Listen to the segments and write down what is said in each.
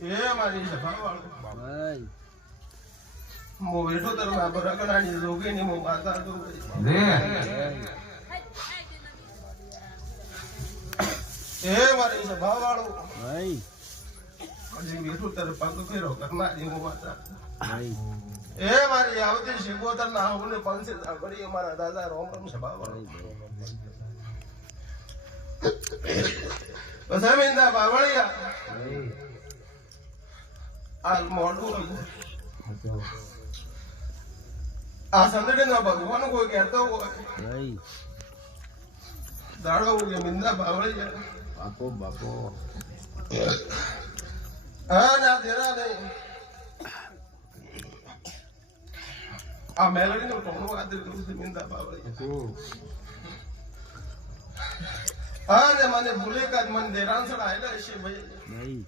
એ મારી સભાવાળો મો બેઠો તર બાબર રગણાની જોગીની મો માતા તો એ મારી સભાવાળો હજી બેઠો તર પગ ફેરો કરનારી મો માતા એ મારી આવતી શિકોતર ના હું ને પંસે કરી અમારા દાદા રોમ રોમ સભાવાળો પસમિંદા બાવળિયા આ મોઢું આ સંદડે ના ભગવાન કોઈ કહેતો હોય દાડો કે મિંદા બાવળિયા બાપો હા ના તેરા નહીં આ મેલડી નો ટોણો આદર કરું છું મિંદા બાવળિયા હા ને મને ભૂલે કાદ મને દેરાન સડા આયલા છે ભાઈ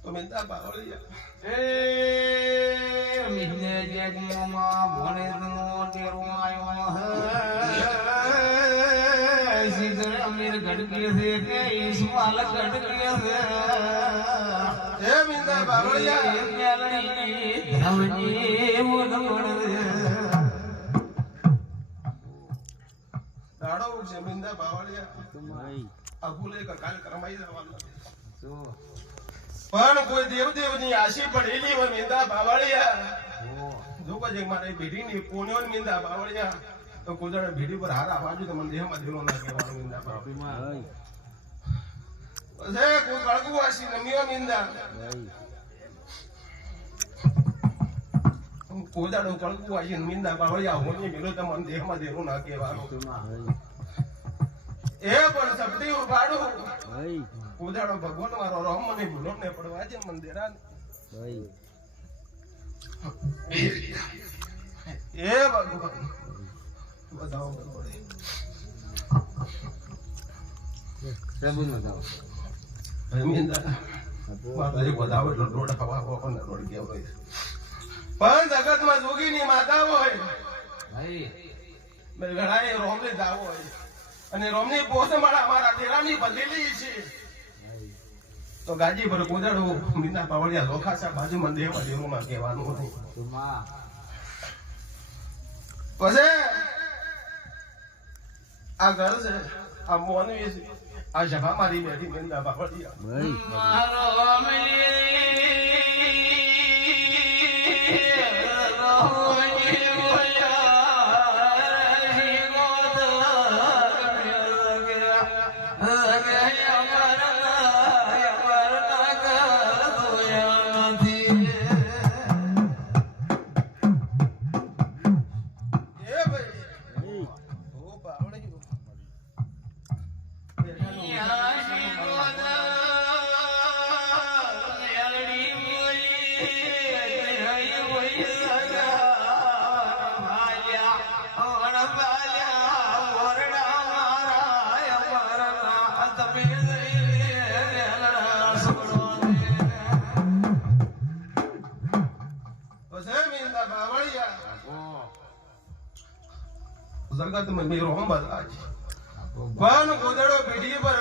તો મિંદા બાવળિયા એ મિને જગમાં ભણે નો તેરો આયો હે સીધર અમીર ગડકે છે કે ઇસ્માલ ગડકે છે એ મિંદા બાવળિયા એ મેલડી ધમજી મોન મોણ દાડો છે મિંદા બાવળિયા આ ભૂલે કાલ કરમાઈ જવાનું પણ કોઈ દેવદેવની આશી પડેલી હોય મિંદા બાવળિયા જો કે મારે ભીડીની કોણ્યો મિંદા બાવળિયા તો કોદળે ભીડી પર હારા બાજુ તો મને દેહમાં દેલો ના કહેવાનું મિંદા બાવળિયા છે કોઈ કળગુ આશી નમિયો મિંદા કોદાડો કળગુ આશી મિંદા બાવળિયા હોની મેલો તો મને દેહમાં દેલો ના કહેવાનું એ પણ સપટી ઉપાડું કોદાડો ભગવાન મારો રોમ મને ભૂલો ને પડવા છે મંદિરા એ ભગવાન બતાવો પણ જગતમાં જોગીની માતા હોય ઘણા રોમને દાવો હોય અને રોમની પોસ મારા અમારા તેરાની બદલી છે તો ગાજી પર કોદાડો મીના પાવડિયા લોખાસા બાજુ મંદિરમાં દેવમાં કહેવાનું નહીં પછી આ ઘર છે આ મોનવી છે આ સભા મારી બેઠી મીના જગત में मेरो हम बता પણ ગોદડો પીઢી પર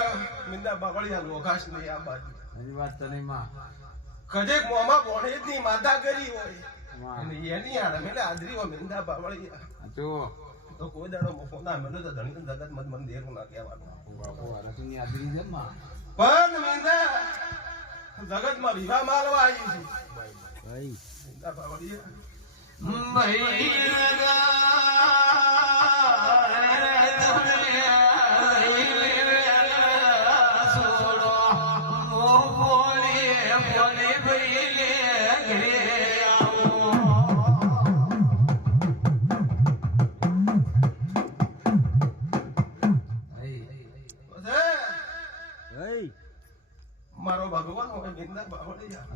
મિંદા બાવળિયા લોકાશ ની આ બાજુ હજી વાત તો નહીં માં કદેક મોમાં બોણેજ ની માતા કરી હોય અને એની આડે મેલે આદરી હોય મિંદા બાવળિયા જો તો કોઈ દાડો મોફોના મેલો તો ધણી જગત મત મંદિર ના કહેવાનું બાપો રતુની આદરી છે માં પણ મિંદા જગત માં વિવાહ માલવા આવી છે ભાઈ મિંદા બાવળિયા મારો ભગવાન હોય મિંદા બાવળિયા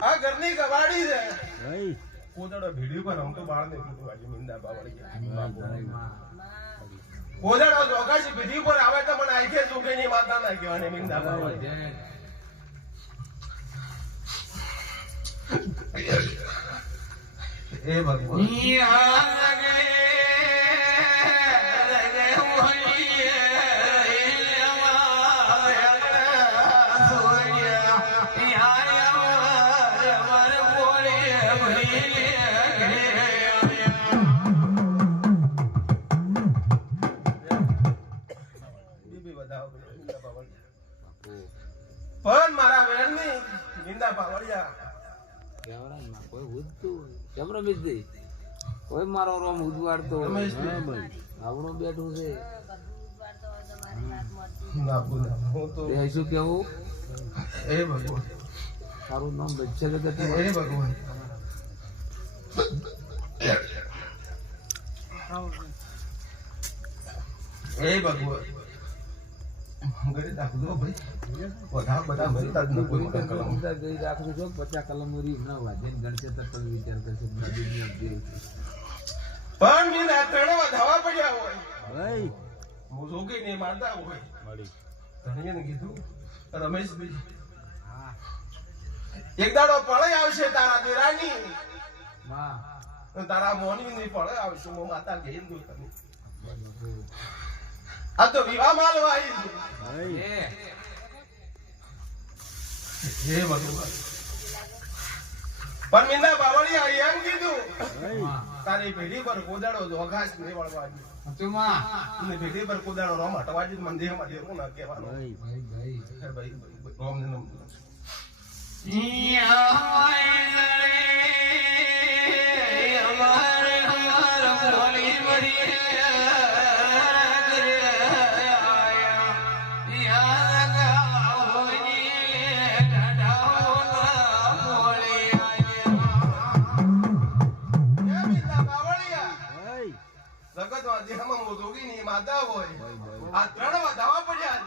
આ ઘરની કવાડી છે કોદડો ભીડી પર રમતો બાળ ને વાજી મિંદા બાવળિયા કોદડો જોગાસી ભીડી પર આવે તો મને આઈકે જોગેની માતા ના કહેવાની મિંદા બાવળિયા એ ભગવાન બી વધાવો મીંદા બાવળિયા પણ મારા વેણની મીંદા બાવળિયા કોઈ ઉડતું કેમરો મિસ્ત્રી કોઈ મારો રોમ ઉદવાડતો આવડો બેઠું છે હું તો શું કેવું એ ભગવાન તારું નામ બચ્ચે એ ભગવાન એ ભગવાન ગરી દાખલો ભાઈ બધા મળતા જ ન કોઈ ગઈ રાખું છો 50 કલમ ઉરી ના વાજન ગણશે તો પણ વિચાર કરશે નદી અપડેટ પણ મીના ત્રણ વધાવા પડ્યા હોય ભાઈ હું જોગી ને મારતા હોય મળી ધણીને કીધું રમેશભાઈ એક દાડો પળે આવશે તારા દેરાની માં તારા મોની ની પળે આવશે હું માતા ગઈ દઉં તને આ તો વિવાહ માલવા આવી છે હે ભગવાન પણ મીંદા બાવળિયા એમ કીધું તારી પેઢી પર કોદાડો જોગાસ ને વળવાની ને પેઢી પર કોદાડો રોમ હટવાજી મંદિરમાં દેવું ના કહેવાનું ભાઈ રોમ ને માતા હોય આ ત્રણ વધાવા પડ્યા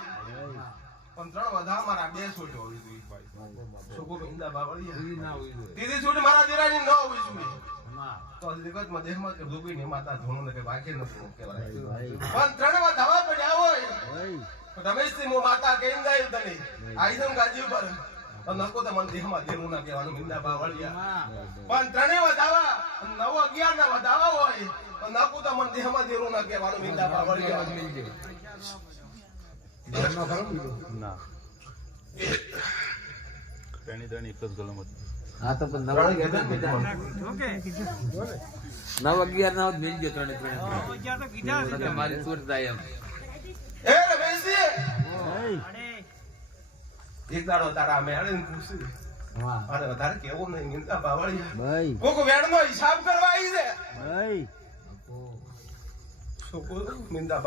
પણ ત્રણ વધા મારા બે છોડ હોવી જોઈએ સુકો મીંદા બાવળિયા ત્રીજી છોડ મારા દેરાની ન હોવી જોઈએ તો જગતમાં દેહમાં કે ધોબીની માતા ધોનું ને કે વાકે ન કહેવાય પણ ત્રણ વધાવા પડ્યા હોય રમેશથી મો માતા કેમ જાય તને આઈસમ ગાજી પર નકો તો મન દેહમાં દેરું ના કહેવાનું મીંદા બાવળિયા પણ ત્રણે વધાવા 9 11 ના વધાવા હોય નકો તો મન દેહમાં દેરું ના કહેવાનું મીંદા બાવળિયા ના ત્રણે એક જ ગલમ હા તો 9 11 ના મિલ ગયો ત્રણે મારી છોડ થાય એમ એ રમેશજી એક દાડો તારા મેળે પૂછ્યું અરે વધારે કેવું નહીં મીંદા બાવળિયા ભાઈ કોક વેણનો હિસાબ કરવા આવી છે ભાઈ છોકો મીંદા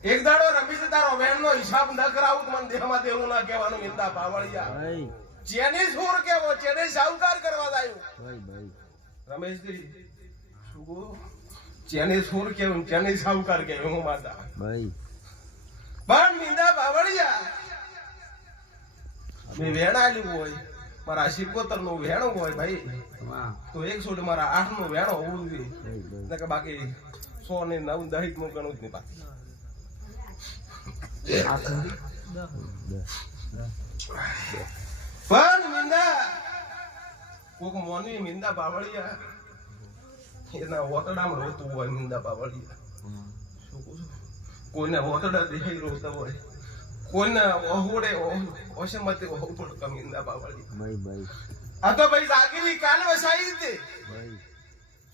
એક દાડો રમીશ તારો વેણ નો હિસાબ ન કરાવું તો મને દેહમાં દેવું ના કહેવાનું મીંદા બાવળિયા જેને સુર કેવો જેને સાવકાર કરવા દાયું રમેશજી શું જેને સુર કેવું જેને સાવકાર કેવું હું માતા પણ મીંદા બાવળિયા મેં વેણ આલ્યું હોય મારા 77 નું વેણ હોય ભાઈ તો 100 મારા 8 નું વેણ હોવું જોઈએ કે બાકી 100 ને 9 10 નું ગણું જ નહીં બાકી પણ મીંદા કોક મોની મીંદા બાવળિયા એના ઓતડામાં રોતું હોય મીંદા બાવળિયા કોઈને ઓતડા દેખાઈ રોતા હોય કોઈને ઓહુડે ઓશમતે ઓહુ પડકા મીંદા બાવળિયા આ તો ભાઈ દાગીરી કાલ વસાઈ હતી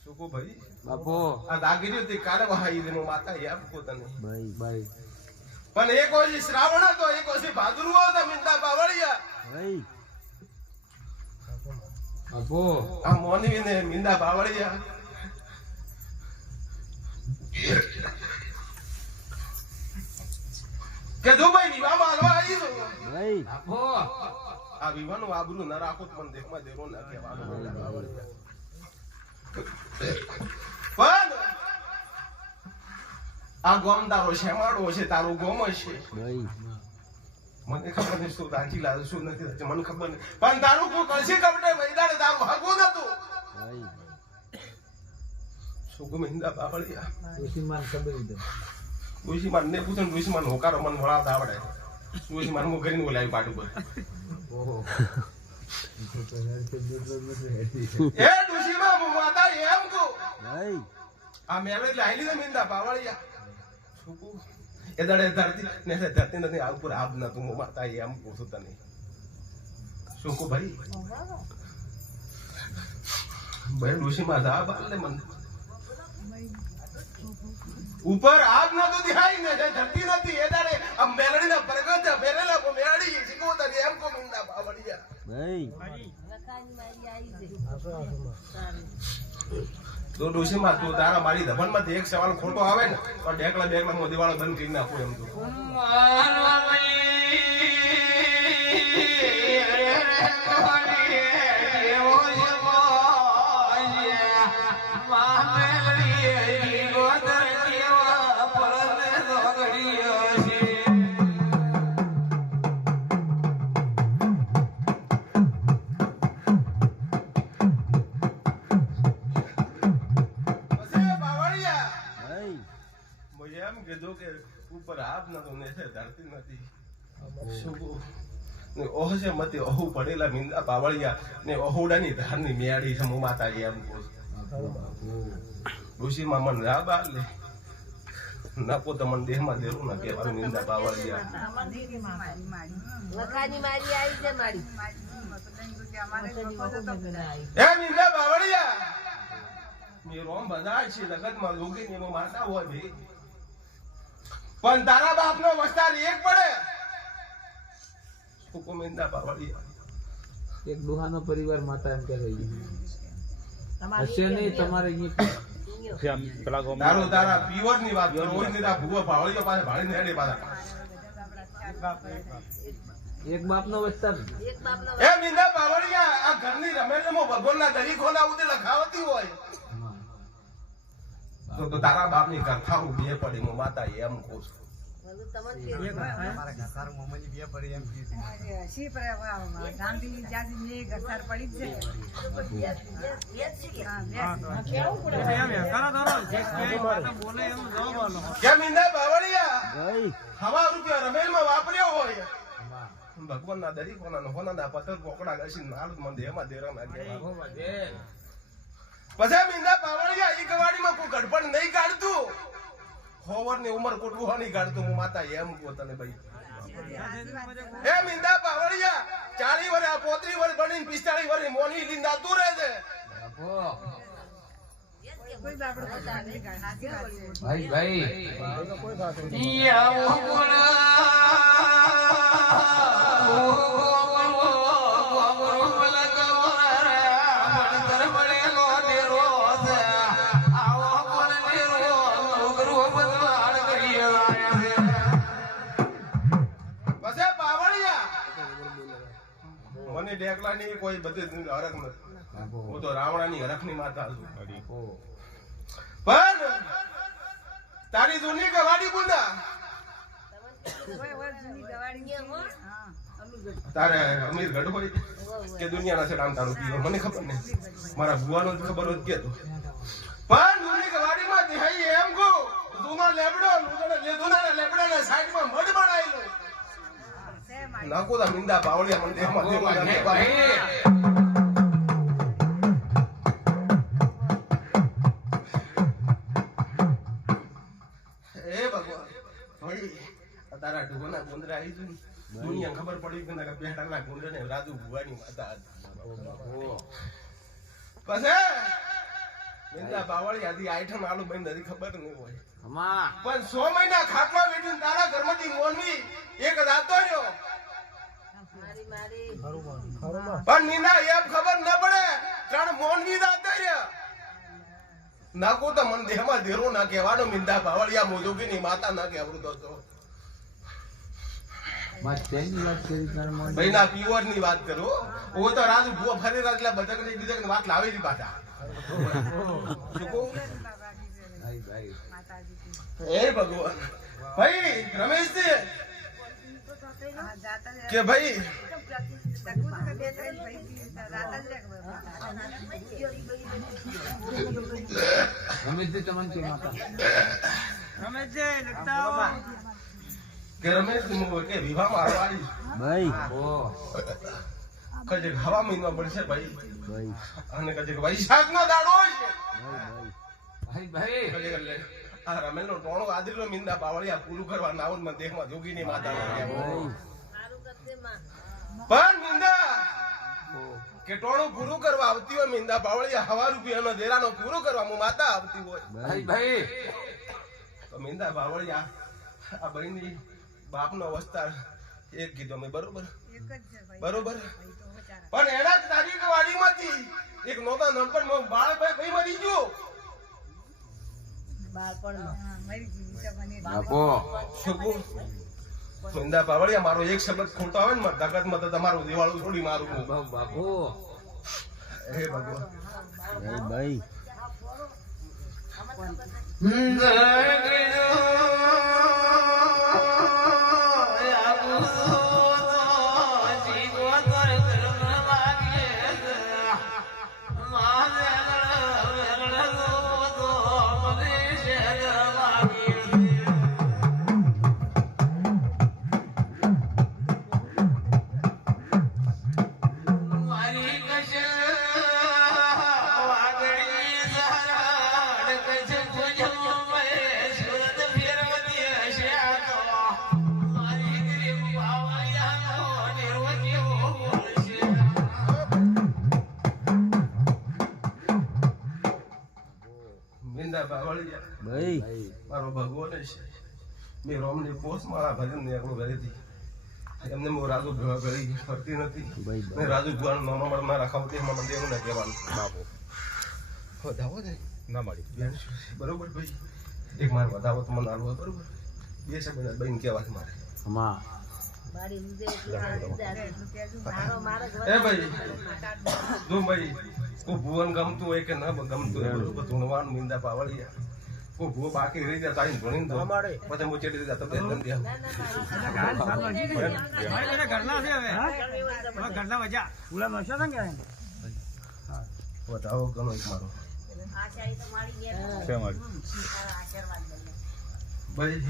શું ભાઈ બાપો આ દાગીરી હતી કાલ વહાઈ હતી માતા યાદ પોતાને પણ એક ઓછી શ્રાવણ હતો એક ઓછી ભાદરવો હતો મીંદા બાવળિયા આ મોની ને મીંદા બાવળિયા કે જો ભાઈ વિવાહમાં હાલવા આવી તો આ વિવાહનું આબરૂ ના રાખો તો મને દેખમાં દેરો ના કહેવાનું પણ આ ગોમ તારો શેમાડો છે, તારું ગોમ છે. મને ખબર નહીં શું રાંચી લાવે શું નથી રાંચી, મને ખબર નહીં, પણ તારું કોઈ કળશી કપડે વૈદાડે તારું હાગું નતું. શું ગમે હિંદા બાવળિયા ડોશીમાને ખબર હતી. ડોશીમાન ને પૂછે, ડોશીમાન હોકારો મને વળાવતા આવડે. ડોશીમાન હું કરીને બોલાવી પાટું પર. ઓહો એ ડોશીમા હું માતા એમ કહું, આ મેલે લાઈ લીધા મિંદા બાવળિયા. શું કહું એ દડે ધરતી ને ધરતી નથી આ ઉપર આબ નતું, હું માતા એમ કહું છું તને. શું કહું ભાઈ ભાઈ ડોશીમા જા બાલ ને મને ઉપર આગ નતો દેખાય ને ધરતી નથી એ દાડે આ મેલડી ના પરગત ફેરેલા કો મેલડી શીખો તને એમ કો મિંદા બાવળિયા. તો ડોશીમાં તું તારા મારી ધબન માંથી એક સવાલ ખોટો આવે ને તો ઢેકલા બેકલા મોદી વાળો બંધ કરી નાખું એમ તો. એમ કીધું કે ઉપર આપ નતો ને ધરતી નથી. શું ને ઓહ છે મતે ઓહુ પડેલા મિંદા બાવળિયા ને ઓહુડાની ધારની મેળી છે માતા એમ કહું. ડોશીમાં મન રા બાર લે નાપો તો મન દેહમાં દેરું ના કહેવાનું મિંદા બાવળિયા. એ મિંદા બાવળિયા મે રોમ બધાય છે જગતમાં લોગી ને માતા હોય ભઈ, પણ તારા બાપનો વસ્તાર એક પડે. હુકુમિંદા બાવળિયા એક ડોહાનો પરિવાર માતા એમ કહે છે હશે નહીં તમારે તારો તારા પીવર ની વાત કરો ઓય નીરા ભૂવો બાવળિયો પાસે ભાળી ને હેડે પાછા એક બાપનો વસ્તાર. એ મિંદા બાવળિયા આ ઘરની રમેલમો ભગવાનના દરી ખોલા ઉતે લખાવતી હોય તો તારા બાપની કરથાઓ બે પડી હું માતા એમ કહું છું. હવા રૂપિયા રમેલમાં વાપર્યો હોય ભગવાનના દરી કોના હોના પથ્થર પોકડા ઘસી નાળ મને એમાં દેરા નાખ્યા. પછી મીંદા બાવળિયા ઈ ગવાડીમાં કોઈ ગડપણ નહીં કાઢતું, હોવર ની ઉંમર કોટવું હો નહીં કાઢતું. હું માતા એમ કહું તને ભાઈ. એ મીંદા બાવળિયા 40 વર્ષ 35 વર્ષ બનીને 45 વર્ષ મોની લીંદા તું રહે છે. ભાઈ ભાઈ મને ઢેકલા ની કોઈ બધી હરખ નથી, હું તો રાવણા ની હરખ ની માતા છું. પણ તારી જૂની ગવાડી બુંદા તારે અમીર ગઢ હોય કે દુનિયાના છે રામ તારું પીવો મને ખબર નહીં, મારા ભુવાનો જ ખબર હોત કે. પણ જૂની ગવાડીમાં દેહાઈ એમ કહો જૂનો લેબડો જૂના લેબડાના સાઈડમાં મઢ બનાવેલો નાખો તા મિંદા બાવળિયા મને દેહમાં દેવા તારા ઢોના ગુંદરા આવી છું દુનિયા ખબર પડી કે બેઠાના ગુંદર ને રાજુ ભુવાની માતા પછી મિંદા બાવળી આધી આઈઠમ આલુ બંધ હતી ખબર નહીં હોય. પણ 100 મહિના ખાટલા વેઠીને તારા ઘરમાંથી મોનવી એક રાતો રહ્યો પણ નીના એમ ખબર ન પડે 3 મોનવી રાતે રહ્યા નાકો તો મન દેહમાં દેરો ના કહેવાનો મિંદા બાવળિયા મોજોગી ની માતા ના કહેવડતો હતો. ભાઈ ના પીવર ની વાત કરો ઓ તો રાજુ ભૂવો ફરી રાજલા બતક ની બીજક ની વાત લાવેલી પાછા. હે ભગવાન ભાઈ રમેશજી કે ભાઈ રમેશજી તમને કે માતા કે રમેશ કે વિવાહમાં આવવાની ભાઈ કજે હવા મહિનો પડશે ભાઈ અને કજે વૈશાખ નો દાડો હોય છે ભાઈ ભાઈ કજે લે આ રમેલ નો ટોણો આદરીનો મિંદા બાવળિયા પૂરું કરવા નાવન માં દેખમાં જોગીની માતા પણ મિંદા કે ટોણું પૂરું કરવા આવતી હોય મિંદા બાવળિયા હવા રૂપિયાનો દેરાનો પૂરું કરવા હું માતા આવતી હોય ભાઈ ભાઈ તો મિંદા બાવળિયા આ બહેની બાપનો અવસ્થા એક કીધો મેં બરોબર બરોબર પણ એના તારીખ વાડીમાંથી એક નોતા નંબર બાળ ભાઈ મરી ગયો બાપો મિંદા બાવળિયા મારો એક શબ્દ ખોટો આવે ને મારા તાકાત માં તો તમારું દિવાળું છોડી મારું બાપો હે ભગવાન ભાઈ ભાઈ મારો ભગવાન છે મેં રોમની પોસ માળા ભરીને નીકળું ઘરેથી એમને હું રાજુ ભેગા કરી ફરતી નથી મેં રાજુ ભુવાનું નામ ના રાખવા એમાં મને એવું ના કહેવાનું બાપુ વધાવો ને ના મળી બરોબર ભાઈ એક મારે વધાવો તો મને આલવો બરોબર બે શબ્દ બહેન કહેવાય મારે એ ભાઈ જો ભાઈ કોઈ ભુવન ગમતું હોય કે ના ગમતું હોય બરોબર ધૂણવાનું મીંદા પાવળિયા કોઈ ભૂવો બાકી રહી જાય તારી ધૂણી દો પછી હું ચેડી જતો બે દમ દે વધાવો ગણો એક મારો ભાઈ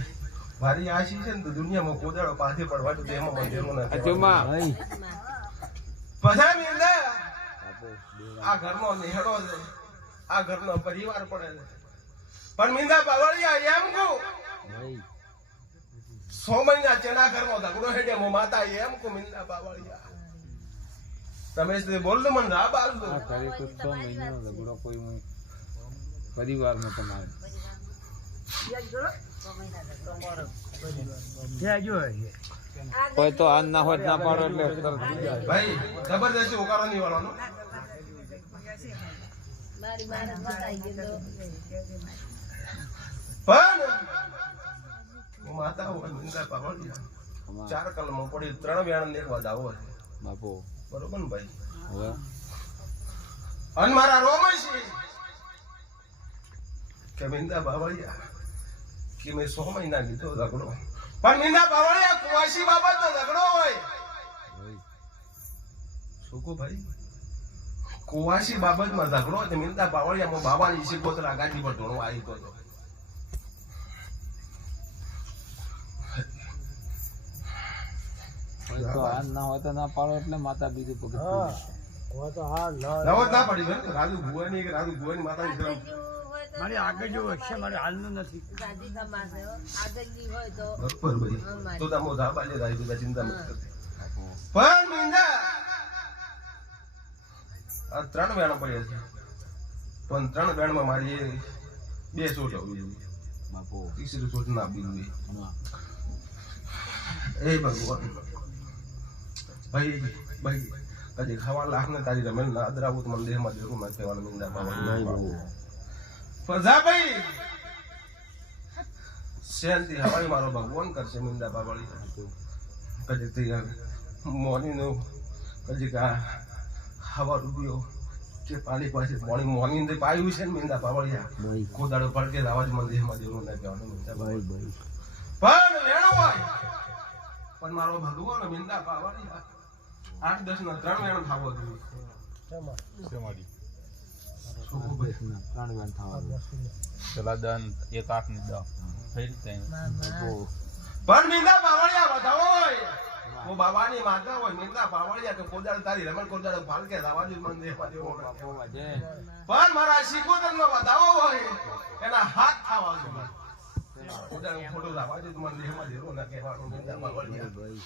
મારી આશી છે ને તો દુનિયામાં કોદાળો પાસે પડવા તો એમાં મંદિરનું નથી પછી મીંદા આ ઘરનો નેહડો છે આ ઘરનો પરિવાર પડે છે પણ મીંદા બાવળિયા એમ કહું 100 મહિના ચેના ઘરમાં ઝઘડો હેડે મો માતા એમ કહું મીંદા બાવળિયા તમે બોલ દો મને રાબ આલ દો કરે તો 6 મહિનાનો ઝઘડો કોઈ પરિવારમાં તમારે કોઈ તો આન ના હોય ના પાડો એટલે ભાઈ જબરદસ્તી ઉકારો નહીં વાળવાનો પણ હું માતા હોય મીંદા બાવળિયા 4 કલમો પડી 3 વ્યાણ એક વાત આવો બાપો બરોબર ને ભાઈ હવે અન મારા રોમશી કે મીંદા બાવળિયા કે મેં 100 મહિના લીધો ઝઘડો પણ મીંદા બાવળિયા કુવાસી બાબત તો ઝઘડો હોય શું કહો ભાઈ કુવાસી બાબતમાં ઝઘડો હોય તો મીંદા બાવળિયામાં બાવાની શીખોતરા ગાડી પર ધોણો આવી ગયો તો આન ના હોય તો ના પાડો એટલે માતા બીજું પગત નવત ના પડી ભાઈ રાજુ ભુવાની કે રાજુ ભુવાની માતાની તરફ મારી આગળ જો છે મારે હાલનું નથી બરોબર ભાઈ તો તમો ધાબાલે રાઈ તું ચિંતા મત કર પણ મીંદા આ 3 વેણો પડ્યા છે પણ 3 વેણમાં મારી 2 સોટ આવી જોઈએ બાપો ત્રીસરી સોટ ના આપી જોઈએ એ ભગવાન ભાઈ ભાઈ કદી ખાવા લાખ ને તારી રમેલ ના અદરાવું તો મને દેહમાં જરૂર ના કહેવાનું મીંદા પાવા ફજા ભાઈ શાંતિ હવાઈ મારો ભગવાન કરશે મીંદા બાવળી કદી તે મોની નો કદી કા હવા રૂપિયો કે પાલી પાસે પાણી મોની અંદર પાયું છે ને મીંદા બાવળિયા કોદાળો પડકે આવાજ મંદિરમાં દેવું ના કહેવાનું મીંદા બાવળિયા. પણ વેણો હોય પણ મારો ભગવાન મીંદા બાવળિયા 8-10 ના 3 વેણ થાવો જોઈએ. પણ મીંદા બાવળિયા વધાવો હોય वो बाबानी माता હોય મીંદા બાવળિયા કે કોદાળ તારી રમણ કોદાળ ફાલકે આવાજ મંદિરમાં દેવું ના કહેવાનું. પણ મારા શિકોતરનો વધાવો હોય એના હાથ થાવા જોઈએ. કોદાળ ફોટો આવાજ મંદિરમાં દેવું ના કહેવાનું મીંદા બાવળિયા.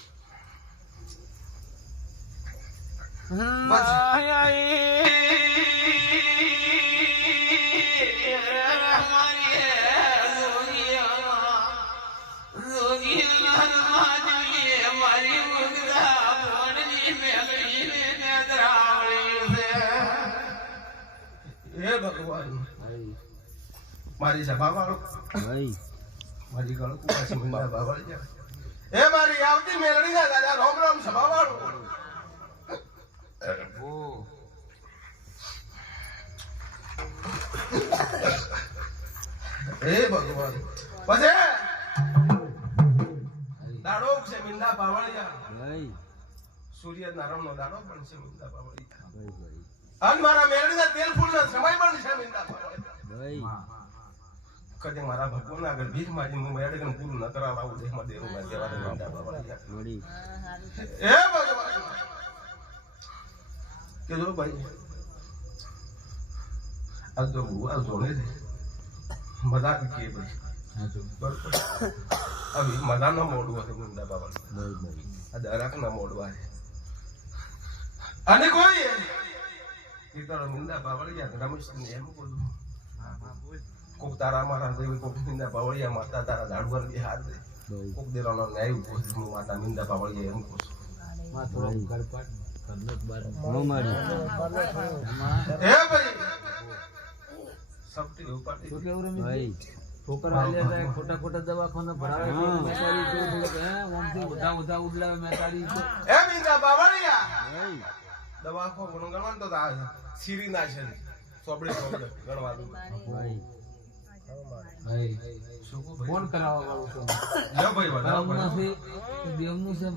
હે ભગવાન મારી સભા વાળો મારી ગળો કુવાસી મીંદા બાવળિયા હે મારી આવતી મેલડી ના દાદા રામ રામ સભા વાળો. હે ભગવાન પછી દાડો છે મીંદા બાવળિયા સૂર્ય નારાયણ નો દાડો પણ છે મીંદા બાવળિયા. અને મારા મેળડીના તેલ ફૂલના સમય પણ છે મીંદા બાવળિયા. કદે મારા ભગવાન આગળ ભીખ માંગી હું મેળડીને પૂરું ન કરાવવું દેહમાં દેવું ના કહેવાનું મીંદા બાવળિયા. હે ભગવાન કે જો ભાઈ આ તો આ જોને છે મજાક કે ભાઈ હવે મજાનો મોડું હતું મીંદા બાવળિયા. આ દરાકના મોડવા છે અને કોઈ તારો મીંદા બાવળિયા રમેશને એમ બોલું કોક તારા મારા દેવી કોક મીંદા બાવળિયા માતા તારા ઝાડવર બે હાથ દે કોક દેરાનો ન્યાય ઉભો હું માતા મીંદા બાવળિયા એમ કહું છું. હે ભાઈ સબટી ઉપાડી છોકરા ખોટા ખોટા દવાખાના ભરાવે બધા ઉડલાવે મેતાડી હે મીંદા બાવળિયા દવાખો ગણવાનું તો સીરી ના છે સોબડે સોબડે ગણવાનું ફોન કરાવવા વાળું છું લ્યો ભાઈ વધારો દેવનું છે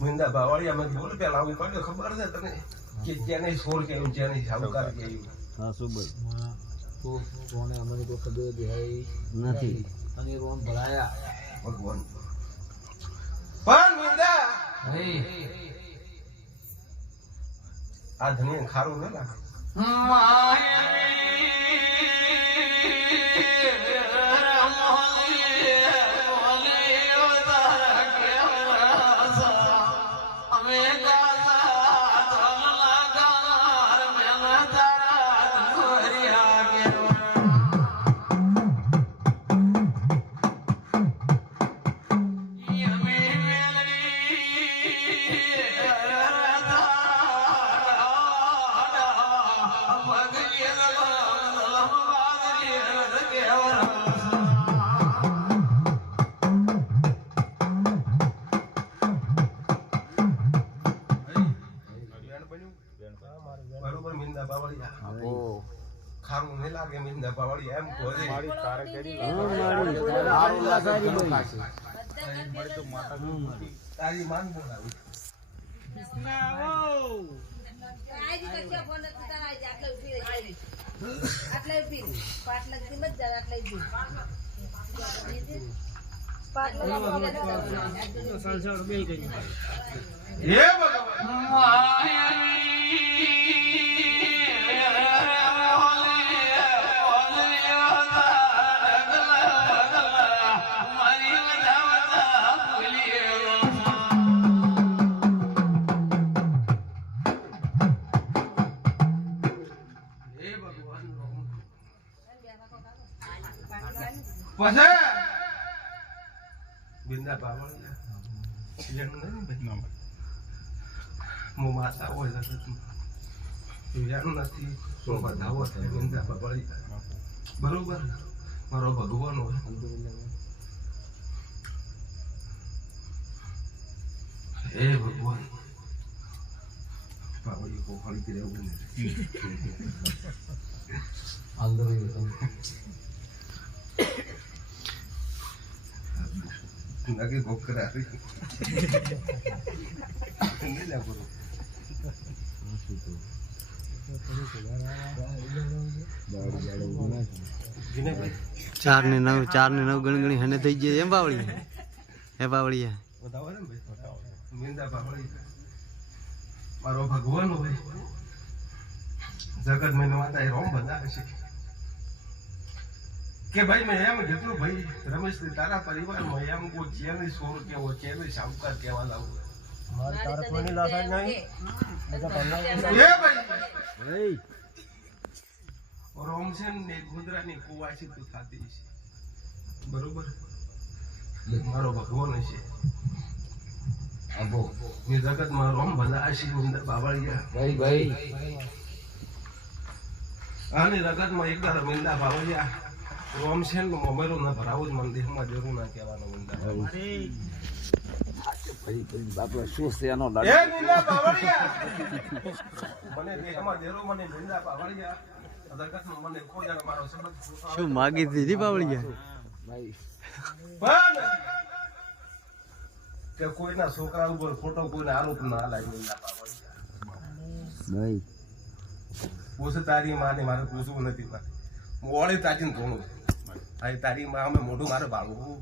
મીંદા બાવળિયા મેં બોલ પેલા આવું પડ્યો ખબર છે તને કે જેને સોર કેવું જેને સાવકાર કેવું તો કોને અમને કોઈ ખબર નથી અને રોન ભરાયા ભગવાન. પણ મીંદા આ ધણી ખારું ન લાગે બરોબર મીંદા બાવળિયા ખારું નહીં લાગે મીંદા બાવળિયા એમ કહે તારી માન બોલાવી હે ભગવાન પછી બિંદા બાવળિયા હું માતા હોય નથી શું બધાવો થાય બિંદા બાવળિયા બરોબર મારો ભગવાન હોય. હે ભગવાન બાવળિયું કોફળી થી રહેવું ને હાલ દો એ તો. નગે ગોકરા રી નહીં ના કરું ચાર ને નવ ગણગણી હને થઈ જાય એમ બાવળી હે બાવળી બતાવો ને ભાઈ બતાવો મિંદા બાવળી મારો ભગવાન હોય જગત મેં માતા એ રોમ બનાવે છે કે ભાઈ મેં એમ જેટલું ભાઈ રમેશ તારા પરિવારમાં એમ કોઈ ચેની સોર કેવો ચેની શાહુકાર કેવા લાવું મારી તારે કોઈની લાસાઈ નહીં બધા ભંગાર એ ભાઈ રોમસેન ને ગુજરાતની કુવાસી તું થતી છે બરોબર મારો ભગવાન છે આપો. મેં જગતમાં રોમ ભલા છે અંદર બાવળિયા ભાઈ આની રગતમાં એક દાડો મિંદા બાવળિયા રોમસેન નું મમેરું ના ભરાવું જ મંદિરમાં જરૂર ના કહેવાનું મિંદા ભાઈ બાપા શું છે એનો એ મિંદા બાવળિયા મને દેહમાં જરૂર મને મિંદા બાવળિયા જગતમાં મને ખોજાનો મારો શબ્દ શું માગી દીધી બાવળી ભાઈ પણ કે કોઈના છોકરા ઉપર ખોટો કોઈને આરોપ ના લાગે મિંદા બાવળિયા ભાઈ પૂછ તારી માને મારે પૂછવું નથી હું ઓળી તાજીને ધોણું આ તારી માં અમે મોઢું મારે બાળવું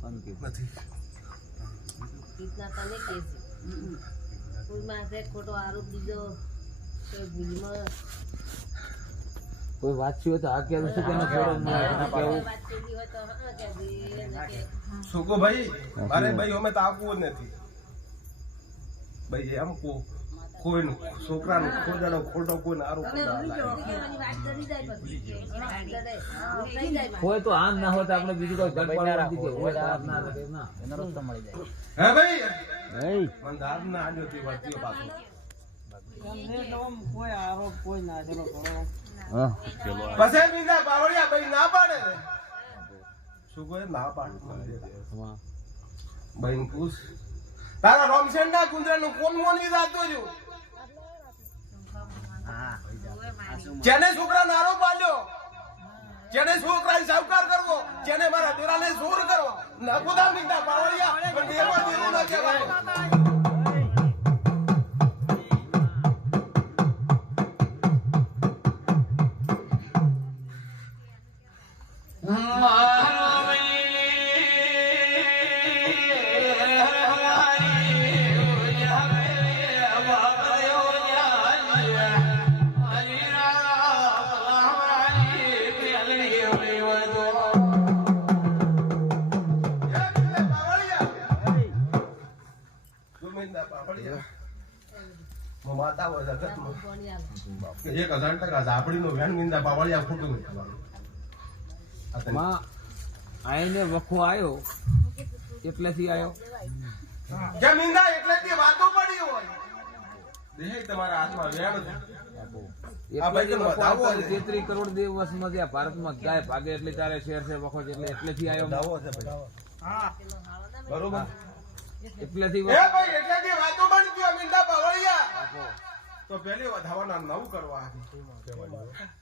નથી રીતના તને કે કોઈ માથે ખોટો આરોપ દીધો કે ભૂલમાં કોઈ વાંચ્યું હોય તો આ કેવું શું કેવું વાત કરી હોય તો હા કે દે કે સુકો ભાઈ મારે ભાઈ અમે તો આપવું જ નથી ભાઈ એમ કોઈનું છોકરાનું ખોજાનો ખોટો કોઈને આરોપ ના લાગે કહેવાની વાત કરી જાય પછી કે વાત કરે થઈ જાય હોય તો આમ ના હોય તો આપણે બીજું કોઈ ગડબડ દીધી હોય તો આમ ના લાગે ના એનો રસ્તો મળી જાય હે ભાઈ ભાઈ મને દાદ ના આજો તે વાતીઓ પાછો કોઈ આરોપ કોઈ ના ચલો કરો હા પછી બીજા બાવળિયા ભાઈ ના પાડે ને શું કોઈ ના પાડે ભાઈ પૂછ તારા રોમસેન ના ગુંજરાનું કોણ મોની જાતો જો જેને છોકરાનો આરોપ આલ્યો જેને છોકરાને સાવકાર કરવો જેને મારા દેરાને જોર કરવો નકુદા મિંદા બાવળિયા પણ દેવા દેવું ના કહેવાય માતા હોય જગતમાં કોણી આવે 1000% ઝાપડીનો વેણ મિંદા બાવળિયા ખોટું નથી માં આઈને વખો આવ્યો એટલેથી આવ્યો જે મિંદા એટલેથી વાતો પડી હોય દેહ તમારા હાથમાં વેણ છે આ ભાઈ નો દાવો છે 33 કરોડ દિવસમાં જે ભારતમાં ગાય ભાગે એટલે તારે શેર છે વખો એટલે એટલેથી આવ્યો દાવો છે ભાઈ બરોબર એટલેથી એ ભાઈ એટલેથી વાતો બની ગયો મિંદા બાવળિયા તો પહેલી વધાવાના નવ કરવા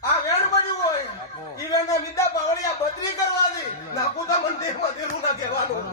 આ વેણ બન્યું હોય ઈ વેણના મિંદા બાવળિયા બદલી કરવા દે નાકુતા મંદિરમાં દેરું ના કહેવાનું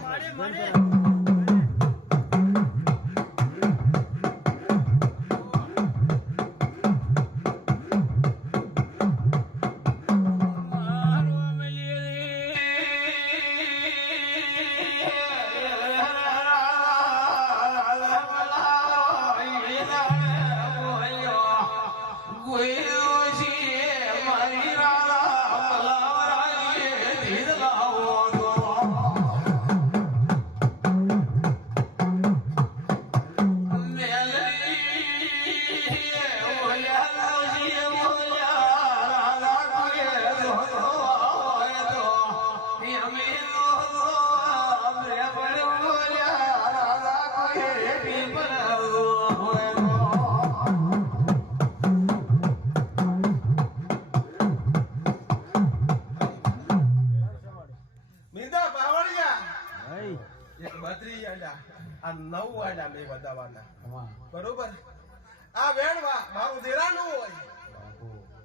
મિંદા બાવળિયા એક 32 આડા આ 9 આડા મેં વધાવાના બરોબર આ વેણ મારું દેરાનું હોય.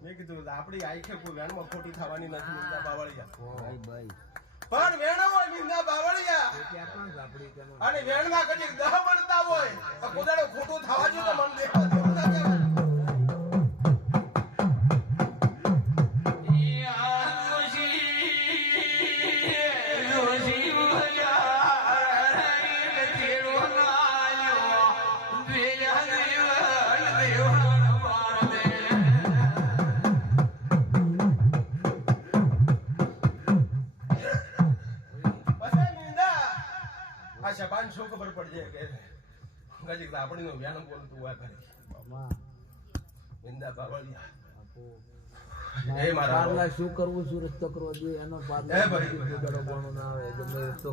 મેં કીધું આપણી આંખે કોઈ વેણમાં ખોટી થવાની નથી મીંડા બાવળિયા. પણ વેણ હોય મીંડા બાવળિયા અને વેણમાં કદી દહ બનતા હોય તો કોદાડો ખોટું થવા જો તો મન દેખવા દેવું ના કહેવાય. શબાન શું ખબર પડી જાય કે ગજી આપણી નો વ્યાયામ બોલતું હોય કરે મીંડા બાવળિયા. એ મારા શું કરવું શું રસ્તો કરવો જોઈએ એનો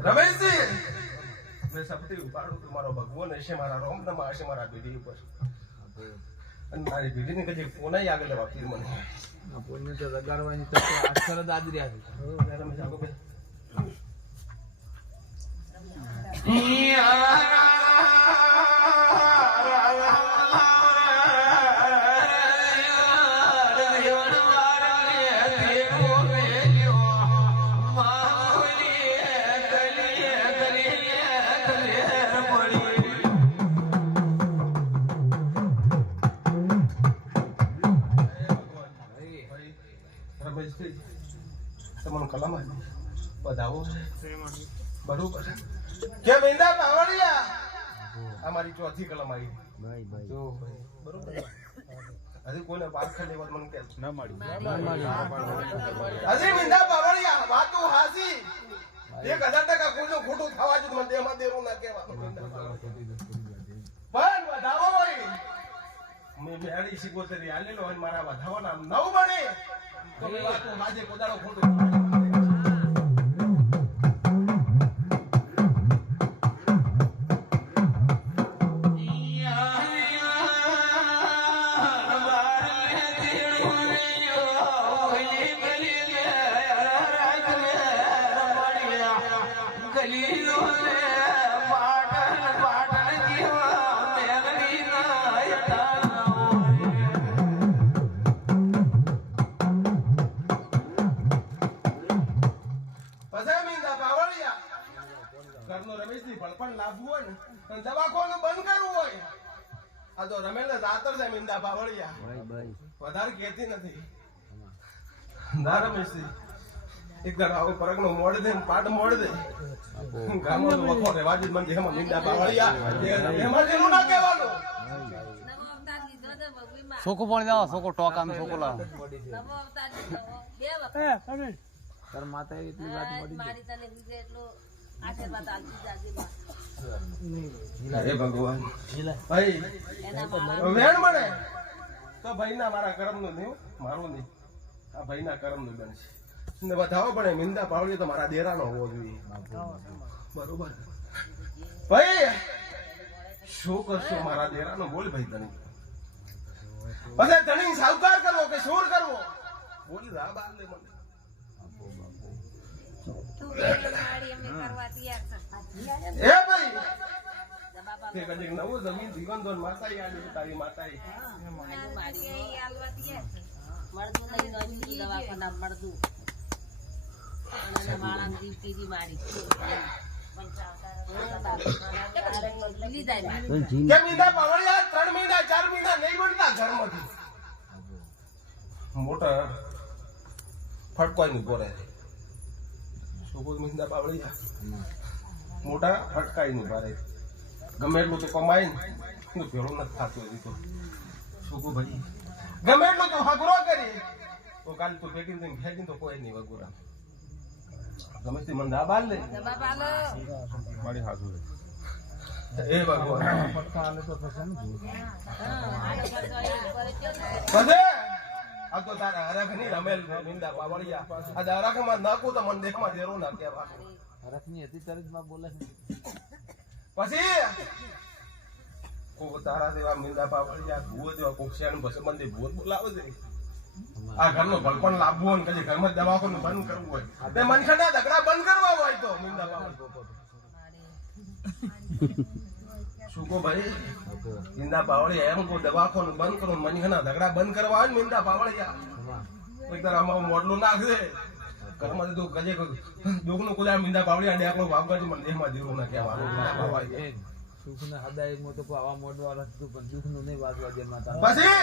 રમેશજી મેં સપટી ઉપાડું તું મારો ભગવાન હશે મારા રોમ નમા હશે મારા ભીડી ઉપર અને મારી ભીડીની કદી કોનાય આગળ લેવાતી મને પુણ્ય તો લગાડવાની અક્ષર જ આજ રહ્યા છે. તમને કલમ બધાવો બરોબર કે મીંડા બાવળિયા અમારી ચોથી કલમ આવી બરોબર. હજી કોઈને પાછળ લેવા મને કે ના મળી હજી મીંડા બાવળિયા વાતો હાસી 1000% કોઈનું ખોટું થવા જો મને દેમાં દેવું ના કહેવાનું. પણ વધાવો હોય મેં મેળી સિકોતરી આલેલો અને મારા વધાવાના 9 બને તો મેં વાતો આજે કોદાળો ખોટું દવાખાનું બંધ કરવું હોય આ તો રમેલ રાતર છે મીંડા બાવળિયા વધારે કહેતી નથી. ના રમેશજી એકદમ આવો પરગ નો મોડ દે પાટ મોડ દે ગામનો વખો રેવા જ મને જેમાં મીંડા બાવળિયા એમાં જેનું ના કહેવાનું. સોકો પણ જાઓ સોકો ટોકામ સોકો લાવો તાર માતા એટલી વાત મળી મારી તને બીજે એટલું આશીર્વાદ આપી જાજે બા. હે ભગવાન ભાઈ વેણ મળે તો ભાઈના મારા કર્મનું નહીં મારું નહીં આ ભાઈના કર્મનું બનશે ને બતાવો પડે મીંડા પાવડી તો મારા દેરાનો હોવો જોઈએ બરોબર. ભાઈ શું કરશો મારા દેરાનો બોલ ભાઈ તને પછી ધણી સાવકાર કરવો કે શોર કરવો બોલ રા બાર લે મને તું મારી અમે કરવા તૈયાર છે. એ ભાઈ કે કદી નવું જમીન જીવન દોન માતાઈ આલી તારી માતાઈ મારી અહીં આલવા તૈયાર છે. મળદું નહીં નોંધી દવાખાના મળદું અને મારા દીકરી મારી કે મીંડા પાવળિયા 3 મહિના 4 મહિના નહીં બનતા ઘરમાંથી મોટા ફટકોય નહીં બોરે શું મીંડા પાવળિયા મોટા ફટકાઈ નહીં બારે ગમે એટલું તો કમાઈ ને ભેળું નથી થતું હજી તો શું ભાઈ ગમે એટલું તો હગરો કરી તો કાલ તું ભેગી થઈને ફેંકી તો કોઈ નહીં વગુરા ગમે તે મને દાબાલ લે મારી હાજુ એ ભગવાન પટકા આલે તો પછી આ તો તારા હરખ ની રમેલ મીંડા પાવળિયા આ હરખમાં નાખું તો મને દેખમાં દેરું ના કહેવા હરખની હતી તરત માં બોલે છે પછી કો તારા દેવા મીંડા પાવળિયા ભૂવો દેવા કોક્ષિયાનું પછી મને ભૂત બોલાવે છે આ ઘરનો ભલપણ લાવવું હોય કદી ઘરમાં દવાખાનું બંધ કરવું હોય તે મનખાના દગડા બંધ કરવા હોય તો મીંડા પાવળિયા શું શું કહો ભાઈ મીંદા પાવળિયા એમ કહો દવાખાનું બંધ કરો મનીના ઝઘડા બંધ કરવા આવે ને મીંદા પાવળિયા એક તારા આમાં મોડલું નાખે ઘરમાં તો કજે દુઃખનું કુદા મીંદા પાવળિયા ને આપણો વાપરજો મને દેહમાં જીરું ના કહેવાનું મીંદા પાવળિયા સુખના હદાયમાં તો આવા મોડવા રાખતું પણ દુઃખનું નહીં વાગવા દે માતા પછી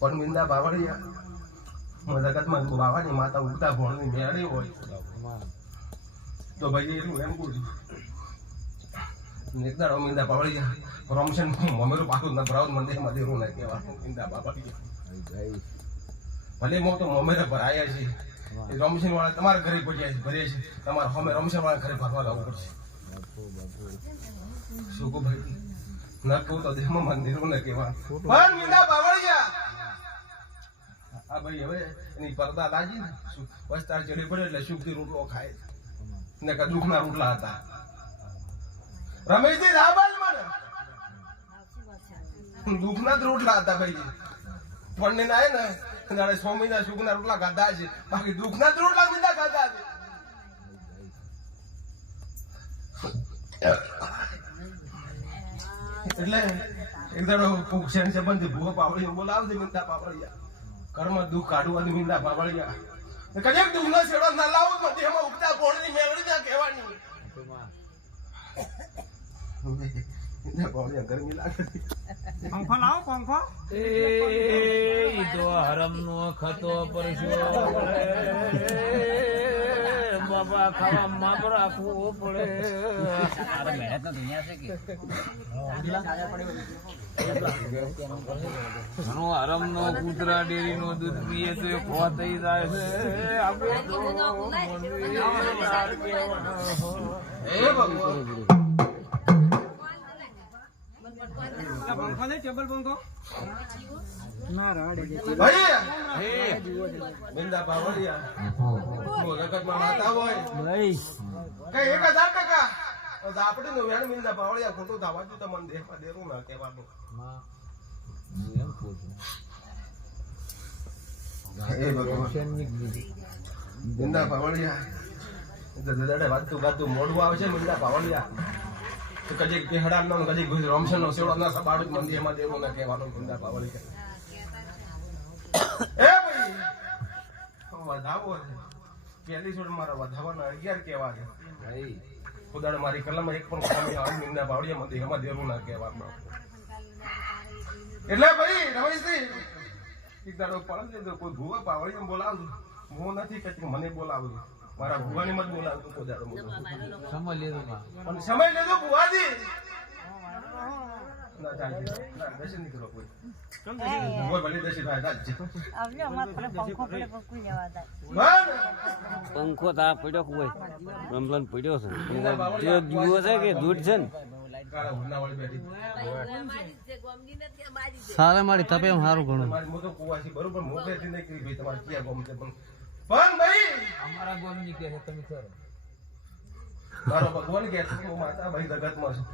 પણ મીંદા પાવળિયા જગતમાં બાવાની માતા ઉગતા ભોળની મેળી હોય તો ભાઈ એટલું એમ કહું છું એકદાડો મીંદા પાવળિયા રમશન મમેરું પાછું ના ભરાવ મંદિરમાં દેરું ના કહેવાનું મીંદા પાવળિયા ભલે મો તો મમેરે ભરાયા છે રમશન વાળા તમારા ઘરે ભરીએ છે તમારા અમે રમશન વાળા ઘરે ભરવા લાવવું પડશે શું કહું ભાઈ ના કહું તો દેહમાં મંદિરો ને કહેવાનું પણ મીંદા પાવળિયા આ ભાઈ હવે એની પરદા લાગી ને બસ તાર ચડી પડે એટલે સુખથી રોટલો ખાય ને કે દુઃખના રોટલા હતા રમેશજી રાબાલ મને દુઃખના જ રોટલા હતા ભાઈ પણ ને આય ને તારે સ્વામીના સુખના રોટલા ખાધા છે બાકી દુઃખના જ રોટલા મીંદા ખાધા છે એટલે એક દાડો કુક્ષણ સંબંધી ભૂવો પાવળી બોલાવજે મીંદા પાવળિયા ઘરમાં દુઃખ કાઢવાની મીંદા પાવળિયા કજેક દુઃખનો છેડો ના લાવો તો તેમાં ઉગતા પોળની મેળડી ના કહેવાની મીંદા પાવળિયા ગરમી લાગે પંખો લાવો પંખો એ તો હરમનો ખતો પરશો બાબા ખાવા માપ રાખવું પડે મહેનત દુનિયા છે કે હરમ નો કૂતરા ડેરી નો દૂધ પીએ તો ખો થઈ જાય છે પંખો નહીં ટેબલ પંખો મીંદા પાવળિયા જગતમાં માતા હોય કઈ 1000% આપડે નું વેણ મીંદા પાવળિયા ખોટું થવા દઉં તો મને દેહમાં દેરું ના કહેવાનું મીંદા પાવળિયા વાતું મોડું આવે છે મીંદા પાવળિયા કદી કેહડા નો કદી રમશન નો સેવડો ના સબાડું મંદિર એમાં દેવું ના કહેવાનું મીંદા પાવળિયા એ ભાઈ વધાવો છે પહેલી છોડ મારા વધાવાના 11 કહેવા છે ભાઈ ખુદાડ મારી કલમ એક પણ ખામી આવે મીંદા પાવળિયા મંદિર એમાં દેવું ના કહેવાનું એટલે ભાઈ રમેશજી એક દાડો પડે તો કોઈ ભૂવા પાવળિયા બોલાવજો હું નથી કહેતી મને બોલાવજો મારા ભુવાની મત બોલાવજો ખુદાડ સમય લેજો પણ સમય લેજો ભુવાજી ના ચાલશે ના દર્શન નહીં કરો કોઈ ભુવા ભલે દર્શન થાય ચાલશે પંખો તા પડ્યો કોઈ રમલન પડ્યો છે જે જુઓ છે કે દૂધ છે ને કાળા હુનાવાળી બેઠી સારે મારી તપે એમ સારું ઘણું મારી મોટો કુવાસી બરોબર મોકલેથી નહીં કરી ભાઈ તમારે ક્યાં ગમ છે પણ ભાઈ અમારા ગોમની કે તમે કરો મારો ભગવાન કે હું માતા ભાઈ જગતમાં છું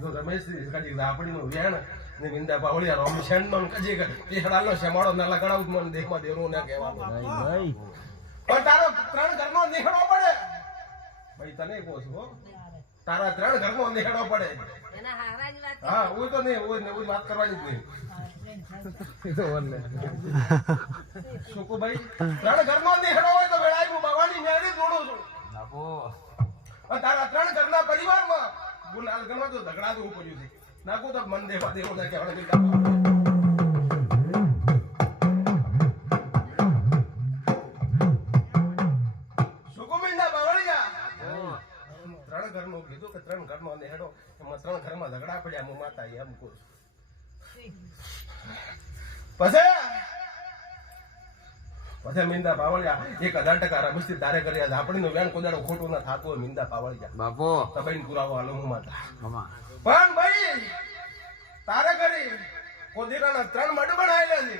જો રમેશ કદી રાપડી નું વેણ ને મીંદા પાવળિયા રોમશન નો કજી કેહડાનો શેમાડો ના લગાડાવ મને દેખમાં દેરો ના કહેવાનો ભાઈ પણ તારો 3 ઘરનો નિહળો પડે ભાઈ તને કહું છું હો તારા 3 ઘરનો નિહળો પડે એના હારા જ વાત હા ઓય તો નહીં ઓય વાત કરવાની જ નહીં સુકુ ભાઈ 3 ઘરનો નિહળો હોય તો વેળાઈ હું બાવાની મેળી જોડું છું નાખો તારા 3 ઘરના પરિવારમાં ગુલાલ ગણવા તો ઝઘડા તો પડ્યું છે નાખું તો મન દેવા દેવો ના કહેવાનું સુકુમિંદા બાવળિયા 3 ઘરનું કીધું કે 3 ઘરનો નેહડો એમાં 3 ઘરમાં ઝઘડા પડ્યા હું માતા એમ કહું પછી મીંદા પાવળિયા 1000% રમસ્તી તારે કરી આપણીનું વેણ કોદાડો ખોટું ના થાતું હોય મીંદા પાવળિયા બાપો તબઈન પુરાવો હાલો હું માતા મામા પણ ભાઈ તારે કરી કોદીરાના 3 મડ બનાવેલા છે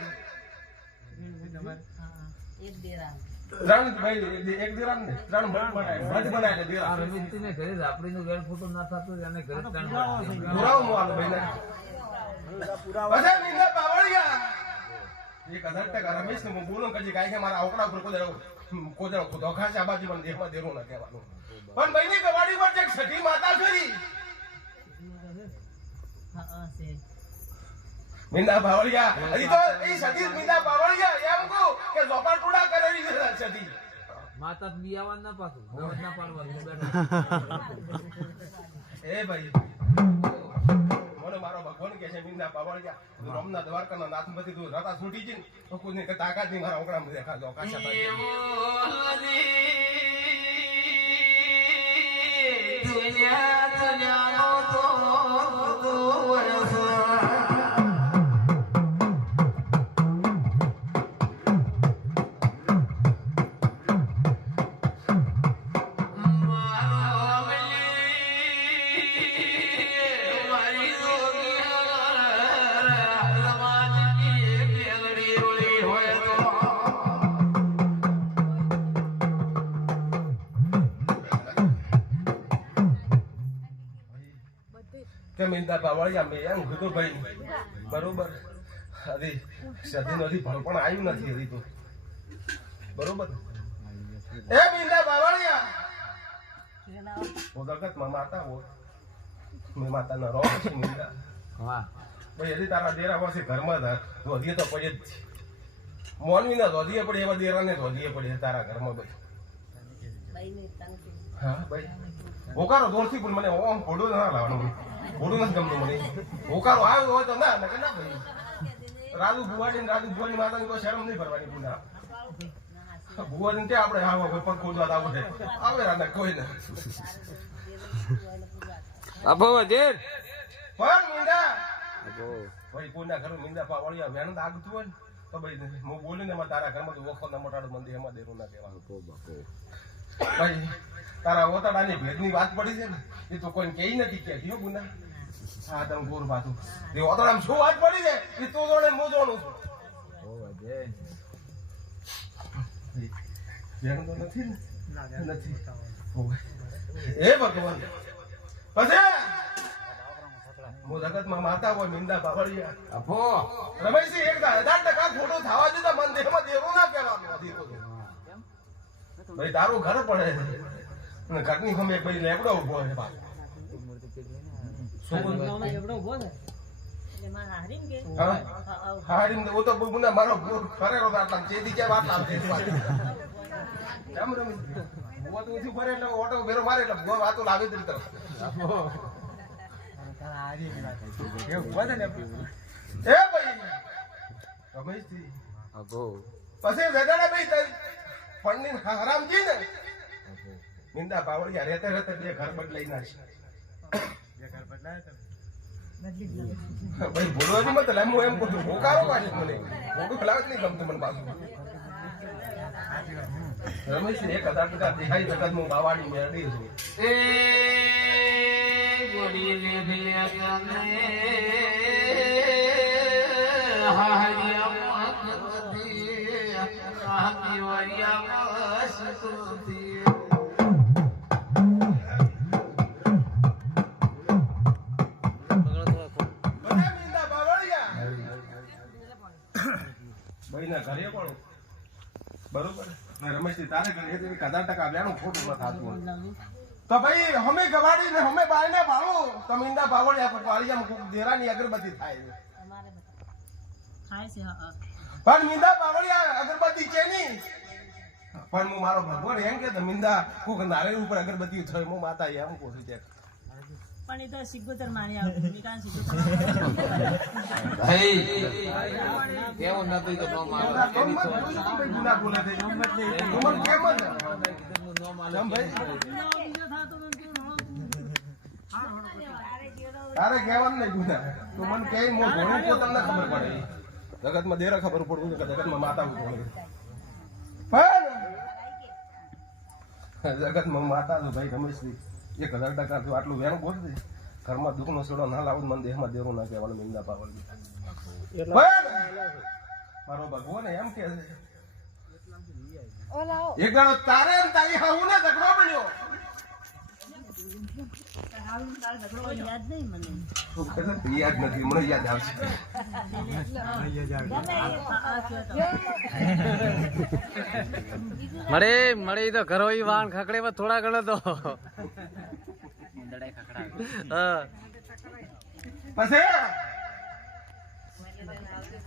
એક દેરા ત્રણ ભાઈ એક દિરામ ને 3 મડ બનાવેલા આ દિરામ રવિન્દ્રને ઘરે જ આપણીનું વેણ ફોટો ના થતું એને ઘરે પુરાવો હું હાલો ભાઈ પછી મીંદા પાવળિયા 1000% રમેશ ને હું બોલું કજી કાઈ કે મારા ઓકડા ઉપર કોદાડો કોદળો ખુદો ખાસ આ બાજુ મને દેહમાં દેરું ના કહેવાનું પણ ભાઈની ગવાડી પર જે સતી માતા ખરી મીંડા બાવળિયા હજી તો એ સતી મીંડા બાવળિયા એમ કહું કે ઝોપા ટુડા કરેલી છે સતી માતા બિયાવા ના પાછું ગોળ ના પાડવાનું બેઠા એ ભાઈ મને મારો ભગવાન કે છે મીંડા બાવળિયા રમના દ્વારકાના નાથમાંથી તું રાતા છૂટી જઈને તો કોઈને કે તાકાત નહીં મારા ઓકડામાં દેખા દો કાશા મીંડા બાવળિયા મેં એમ કીધું ભાઈ બરોબર હજી સદીનો હજી ભણ પણ આવ્યું નથી હજી તો બરોબર એ મીંડા બાવળિયા જગતમાં માતા હો મેં માતાના રો છું મીંડા વાહ ભાઈ હજી તારા દેરા પાસે ઘરમાં ધોધીએ તો પડે જ છે મોનવીના ધોધીએ પડે એવા દેરાને ધોધીએ પડે તારા ઘરમાં ભાઈ હા ભાઈ હોકારો દોરથી પણ મને ઓમ ફોડો ના લાવવાનું ફોડું નથી ગમતું મને હોકારો આવ્યો હોય તો ના ના ભાઈ રાજુ ભુવાની માતાની કોઈ શરમ નહીં ભરવાની પુના ભુવાની ત્યાં આપણે હા કોઈ પણ ખોદવા આવડે આવે રાને કોઈ ને અબો વજીર પણ મીંડા ભાઈ કોઈના ઘર મીંડા પાવળિયા વેણ આગતું હોય ને તો ભાઈ હું બોલીને તારા ઘરમાં તો વખત ના મોટાડું મંદિર એમાં દેરું ના કહેવાનું ભાઈ તારા ઓતાડાની ભેદની વાત પડી છે ને એ તો કોઈ કહી નથી કે કયો ગુના હા તમે ગોર બાતું એ ઓતાડામાં શું વાત પડી છે એ તો જોડે મોજોણું છું ભેણ તો નથી ને નથી એ ભગવાન પછી હું જગતમાં માતા હોય મીંડા બાવળિયા અબો રમેશજી 1000% ખોટું થવા દીધા મન દેહમાં દેવું ના કહેવાનું હતી તો ભાઈ તારું ઘર પડે છે અને ઘરની સામે ભાઈ લેબડો ઉભો છે બાપ હારીમ ઓ તો બુના મારો ફરેરો આટલા ચેદી કે વાત આવતી કેમ રમી ઓ તો ઉથી ફરે એટલે ઓટો બેરો મારે એટલે બહુ વાતો લાવી દીધી તરફ એ ભાઈ રમેશજી અબો પછી વેદાડા ભાઈ પણની હરામજી ને મીંડા બાવળિયા રહેતે રહેતે બે ઘર બદલાઈ નાખી ભાઈ બોલવાની મત લે હું એમ કહું હોકારો પાડી મને મોટું ખલાવત નહીં ગમતું મને પાછું રમેશ 1000% દેખાઈ જગત હું બાવાડી મેળવી છું એ ગોડી લે ભિયા ગમે હારિયા મકતી આહી વરિયા મસ્તુતી ઘરે પણ બરોબર ને રમેશજી તારે ઘરે 1000% વ્યાણું ખોટું ન થાતું તો ભાઈ હમે ગવાડી ને હમે બાયને ભાળો તમીંદા બાવળિયા પાળિયામાં કોક દેરાની અગરબત્તી થાય છે પણ મીંદા બાવળિયા અગરબત્તી છે નહીં પણ હું મારો ભગવાન એમ કે મીંદા કોક નાળિયેર ઉપર અગરબત્તી થાય હું માતા એમ કહું છું પણ એ તો સિગ્ગોતર મારી આવે નિકાન સિગ્ગોતર ભાઈ કેવું નતું તો નો મારો ગુના બોલે છે ઉમર કેમ જ નો માલો ભાઈ બીજો થાતો નથી તારે કહેવાનું નહીં ગુના તું મને કહે હું ભણું તો તમને ખબર પડે જગતમાં દેરા ખબર પડવું કે જગતમાં માતા હું પણ જગતમાં માતા છું ભાઈ રમેશજી 1000% જો આટલું વેણ બોલ દે ઘરમાં દુઃખનો સોડો ના લાવું મન દેહમાં દેરું ના કહેવાનું મીંડા પાવળની મારો ભગવાન એમ કે છે એક દાડો તારે તારી હાઉ ને ઝઘડો બન્યો કોઈ યાદ નહીં મને શું કરે? યાદ નથી, મને યાદ આવશે. મળે તો ઘરો વાહન ખકડે થોડા ગણો તો હા પછી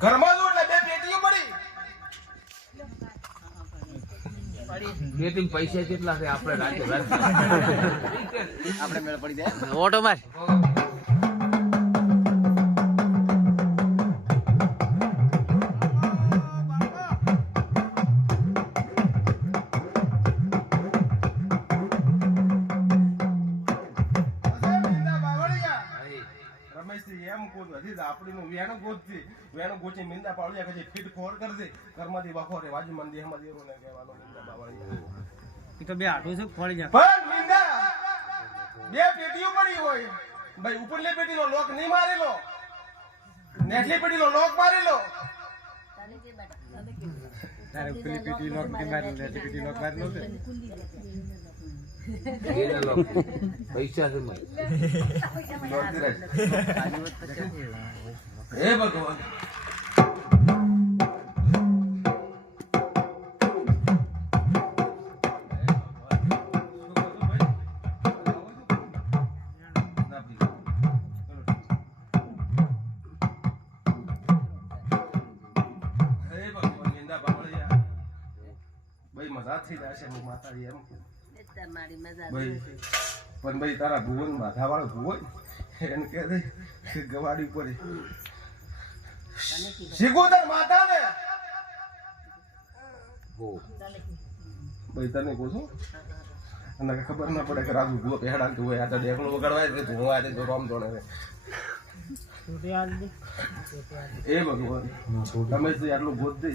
ઘરમાં જો એટલે બે પેટીઓ પડી. બે ત્રણ પૈસા કેટલા છે આપણે રાતે આપણે મેળ પડી જાય ઓટો માર વેણું ગોચી મીંદા પાડ્યા કે ફીટ ફોર કરજે ઘરમાંથી વખો રે વાજી મંદી હમદી ને કહેવાનો મીંદા બાવળિયા. તો બે આટલું છે ફળી જાય પણ મીંદા બે પેટીઓ પડી હોય ભાઈ, ઉપરલી પેટીનો લોક નહીં મારેલો, નેટલી પેટીનો લોક મારેલો. તને કે બેટા તારે પેલી પીટી લોક ની મારી લે પીટી લોક મારી લો પૈસા છે હે ભગવાન મજાથી જશે માતાજી એમ તમારી મજા ભાઈ. પણ ભાઈ તારા ભુવન માથા વાળો ભુવન એને કહે છે કે ગવાડી પડે શીખોતર માતા ને ભાઈ તને કહું છું અને ખબર ના પડે કે રાજુ ભૂવો પહેડા તું હોય આ તો ડેકણું વગાડવાય છે તું આ તો રોમ દોડે છે. એ ભગવાન તમે આટલું ગોત દે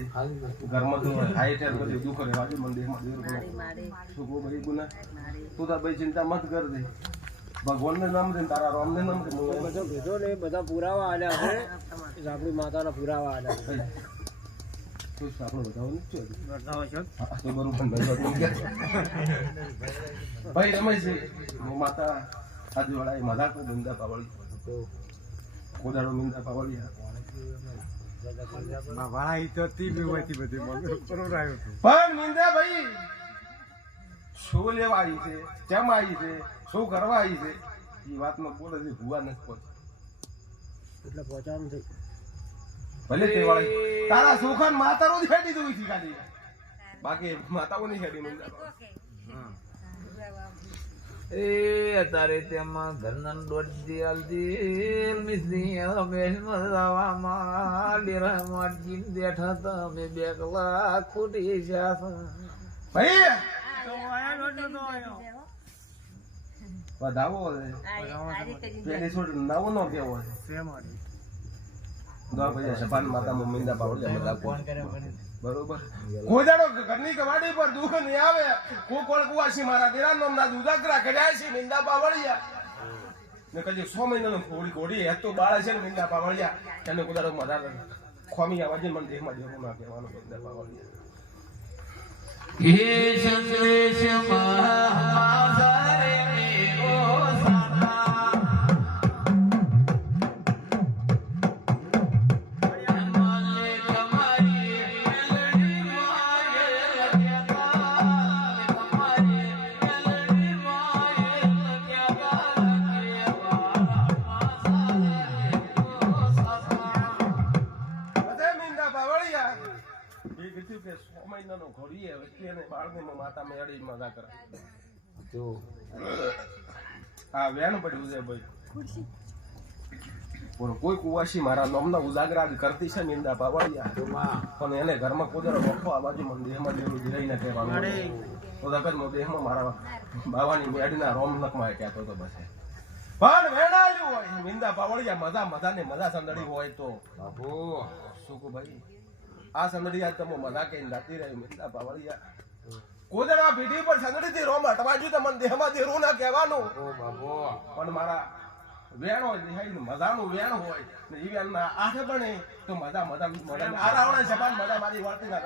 ઘરમાં તો હાઈટ બધી દુઃખ રહે વાજુ મંદિરમાં દેવ શું કહું ભાઈ ગુના તું તાર ભાઈ ચિંતા મત કર દે ભગવાન ને નામ દે તારા રામ ને નામ દે બધો કીધો ને બધા પુરાવા આલ્યા છે આપણી માતાના પુરાવા આલ્યા છે આપણે બતાવો નથી બતાવો છો તો બરોબર ભાઈ રમેશ હું માતા આજે વાળા એ મજાક ધંધા પાવળી કોદાળો મીંદા પાવળી વાળા ઈ તો તી બી હોતી બધી મગર બરોબર આવ્યો હતો પણ મીંદા ભાઈ શું લેવા આવી છે, કેમ આવી છે, શું કરવા આવી છે એ વાતમાં બોલે છે ભૂવા નથી પહોંચે એટલે પહોંચવાનું થઈ ભલે તે વાળી તારા સુખાન માતારો જ હેડી દઉં છે ખાલી બાકી માતાઓ નહીં હેડી મીંદા એ તારે તેમાં ઘરના દોડતી આલતી મિસ્ત્રી મજાવામાં ડેરામાં જીન બેઠા તમે બે કલાક ખોટી છે ભાઈ તો આયા લોટો તો આયો વધાવો પેલી છોડ નવો નો કેવો છે સેમ આડી દો ભાઈ સપાન માતા મીંદા પાવળી બધા કોણ કરે બરોબર કોઈ દાડો ઘરની કવાડી પર દુઃખ નહીં આવે કોઈ કોણ કુવાસી મારા દેરા નામના ઉદાકરા કર્યા છે મીંદા પાવળિયા ને કદી 100 મહિનાનો ઘોડી ઘોડી એ તો બાળ છે ને મીંદા પાવળિયા એને કોઈ દાડો મધા ખોમી આવાજે મને દેહમાં દેવું ના કહેવાનો મીંદા પાવળિયા એ સંદેશ મહાસારે મેરો માતા મેળી મજા કરે હા વેણ પડ્યું છે ભાઈ કોઈ કુવાસી મારા નામના ઉજાગરા કરતી છે મીંદા પાવળિયા પણ એને ઘરમાં કોદરો વખો આ બાજુ દેહમાં દેવું રહીને કહેવાનું તો દગતનો દેહમાં મારા બાવાની મેળીના રોમનકમાં કહેતો હતો બસ પણ વેણાલ્યું હોય મીંદા પાવળિયા મજા મજા ને મજા સંદડી હોય તો શું કહું ભાઈ આ સંદડી આજ તમે મજા કઈ જાતી રહી મીંદા પાવળિયા કોદરા પીઢી પર સંદડી થી રોમ હટવાજુ તમને દેહમાં દેરું ના કહેવાનું પણ મારા વેણ હોય મજાનું વેણ હોય ને એ વેણ ના આંખે બને તો મજા મજા મજા આ રાવણા જબાન મજા મારી વર્તી ના